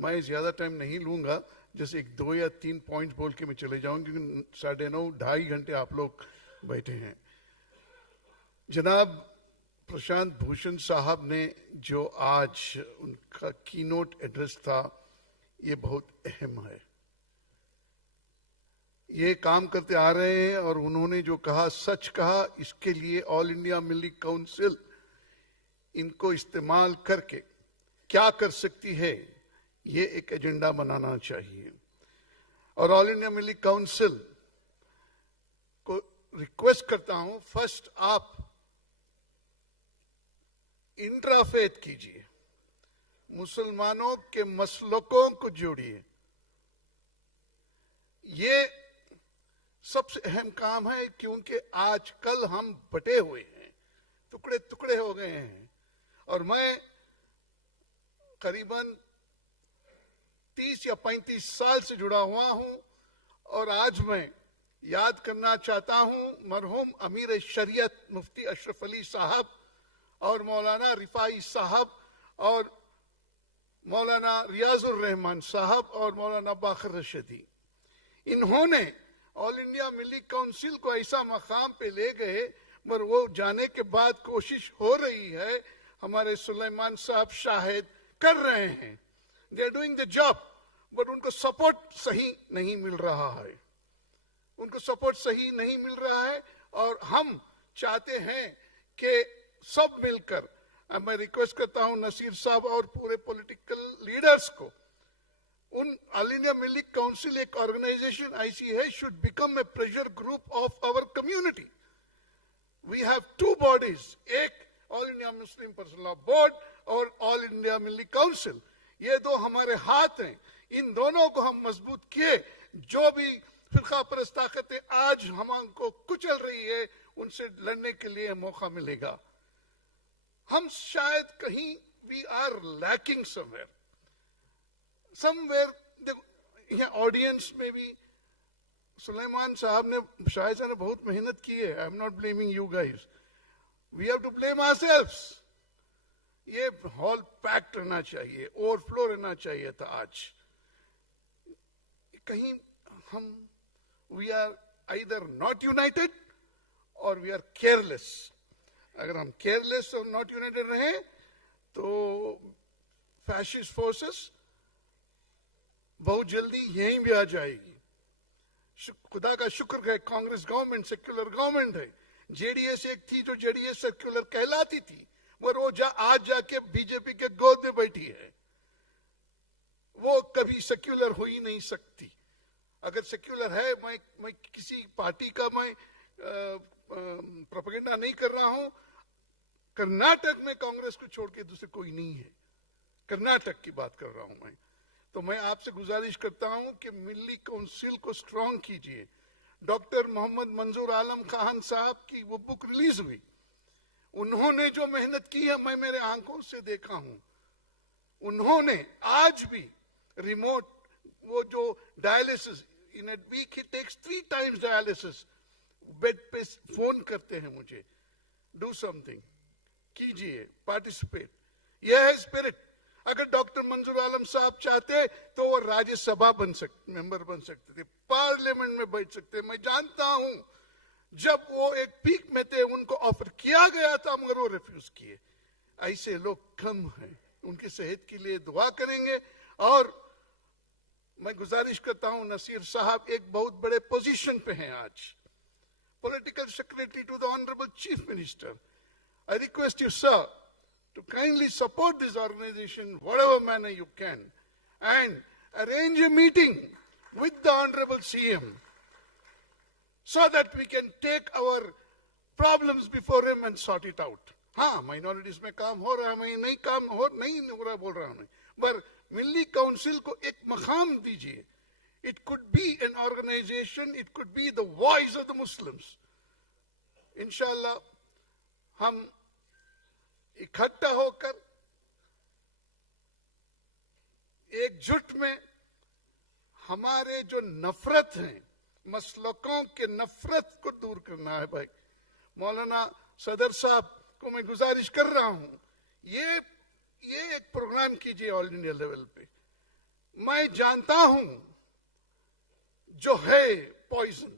मैं ज्यादा टाइम नहीं लूंगा, जैसे एक 2 या 3 पॉइंट बोल के मैं चले जाऊंगा, क्योंकि 9:30 2.5 घंटे आप लोग बैठे हैं। जनाब प्रशांत भूषण साहब ने जो आज उनका कीनोट एड्रेस था, ये बहुत अहम है। ये काम करते आ रहे हैं और उन्होंने जो कहा सच कहा। इसके लिए ऑल इंडिया मिलिट्री काउंसिल इनको इस्तेमाल करके क्या कर सकती है, ये एक एजेंडा बनाना चाहिए। और ऑल इंडिया मिलिट्री काउंसिल को रिक्वेस्ट करता हूं, फर्स्ट आप इंट्राफेथ कीजिए, मुसलमानों के मसलकों को जोड़िए। ये सबसे अहम काम है, क्योंकि आजकल हम बटे हुए हैं, टुकड़े टुकड़े हो गए हैं। और मैं करीबन 30 या 35 साल से जुड़ा हुआ हूं, और आज मैं याद करना चाहता हूं मरहूम अमीर शरीयत मुफ्ती अशरफ अली साहब और मौलाना रिफाई साहब और मौलाना रियाजुर रहमान साहब और मौलाना बाखर रशीदी। इन्होंने ऑल इंडिया मिलिट्री काउंसिल को ऐसा मकाम पे ले गए, मगर वो जाने के बाद कोशिश हो रही है, हमारे सुलेमान साहब शाहिद कर रहे हैं, they are doing the job, but उनको सपोर्ट सही नहीं मिल रहा है, उनको सपोर्ट सही नहीं मिल रहा है। और हम चाहते हैं कि सब मिलकर, मैं रिक्वेस्ट करता हूं नसीर साहब और पूरे पॉलिटिकल लीडर्स को, उन ऑल इंडिया मिलिट्री काउंसिल एक ऑर्गेनाइजेशन ऐसी है, should become a pressure group of our community. We have 2 bodies, एक all India Muslim personal law board और ऑल इंडिया मिलिट्री काउंसिल, ये 2 हमारे हाथ हैं। इन दोनों को हम मजबूत किए, जो भी फिरका परस्त ताकतें आज हमको कुचल रही है, उनसे लड़ने के लिए मौका मिलेगा। हम शायद कहीं वी आर लैकिंग समवेयर। यहाँ ऑडियंस में भी सुलेमान साहब ने, शाहिद साहब ने बहुत मेहनत की है। I am not blaming you guys, we have to blame ourselves. ये हॉल पैक्ड रहना चाहिए, ओवरफ्लो रहना चाहिए था। आज कहीं हम we are either not united और वी आर केयरलेस। अगर हम केयरलेस और नॉट यूनाइटेड रहे तो फैशिस्ट फोर्सेस बहुत जल्दी यहीं भी आ जाएगी। खुदा का शुक्र है, कांग्रेस गवर्नमेंट सेक्युलर गवर्नमेंट है। जेडीएस एक थी जो जेडीएस सेक्युलर कहलाती थी, मगर वो आज जाके बीजेपी के गोद में बैठी है। वो कभी सेक्युलर हो ही नहीं सकती। अगर सेक्युलर है, मैं किसी पार्टी का मैं प्रोपेगेंडा नहीं कर रहा हूं। कर्नाटक में कांग्रेस को छोड़ के दूसरे कोई नहीं है, कर्नाटक की बात कर रहा हूं मैं। तो मैं आपसे गुजारिश करता हूं कि मिलिट्री काउंसिल को स्ट्रांग कीजिए। डॉक्टर मोहम्मद मंजूर आलम खान साहब की वो बुक रिलीज हुई, उन्होंने जो मेहनत की है मैं मेरे आंखों से देखा हूं। उन्होंने आज भी रिमोट वो जो डायलिसिस इन अ वीक ही टेक्स 3 times डायलिसिस, बेड पे फोन करते हैं मुझे, डू समथिंग कीजिए, पार्टिसिपेट। यह है स्पिरिट। अगर डॉक्टर मंजूर आलम साहब चाहते तो वो राज्यसभा मेंबर बन सकते थे, पार्लियामेंट में बैठ सकते। मैं जानता हूं जब वो एक पीक में थे उनको ऑफर किया गया था, मगर वो रिफ्यूज किए। ऐसे लोग कम हैं, उनकी सेहत के लिए दुआ करेंगे। और मैं गुजारिश करता हूं, नसीर साहब एक बहुत बड़े पोजीशन पे हैं आज, political secretary to the honourable chief minister. I request you sir to kindly support this organization whatever manner you can and arrange a meeting with the honorable CM so that we can take our problems before him and sort it out. हाँ, minorities में काम हो रहा है, मैं नहीं काम नहीं हो रहा बोल रहा हूँ, पर मिलिट्री काउंसिल को एक मकाम दीजिए। It could be an organization, it could be the voice of the Muslims. इंशाल्लाह हम इकट्ठा होकर एकजुट में हमारे जो नफरत है, मसलकों के नफरत को दूर करना है। भाई मौलाना सदर साहब को मैं गुजारिश कर रहा हूं, ये एक प्रोग्राम कीजिए ऑल इंडिया लेवल पे। मैं जानता हूं जो है पॉइजन,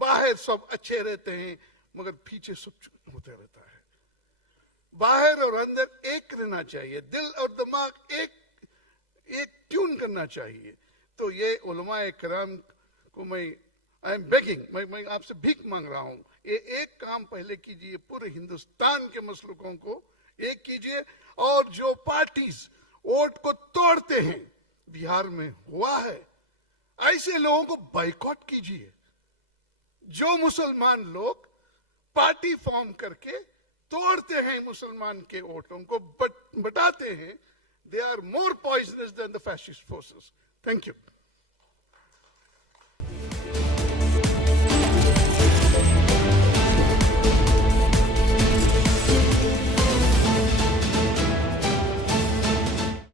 बाहर सब अच्छे रहते हैं मगर पीछे सब होते रहता है। बाहर और अंदर एक रहना चाहिए, दिल और दिमाग एक ट्यून करना चाहिए। तो ये उलमाए किराम को मैं आई एम बेगिंग, मैं आपसे भीख मांग रहा हूं, ये एक काम पहले कीजिए, पूरे हिंदुस्तान के मसलकों को एक कीजिए। और जो पार्टीज वोट को तोड़ते हैं, बिहार में हुआ है, ऐसे लोगों को बाइकॉट कीजिए। जो मुसलमान लोग पार्टी फॉर्म करके तोड़ते हैं मुसलमान के वोटों को, बटाते हैं, they are more poisonous than the fascist forces. Thank you.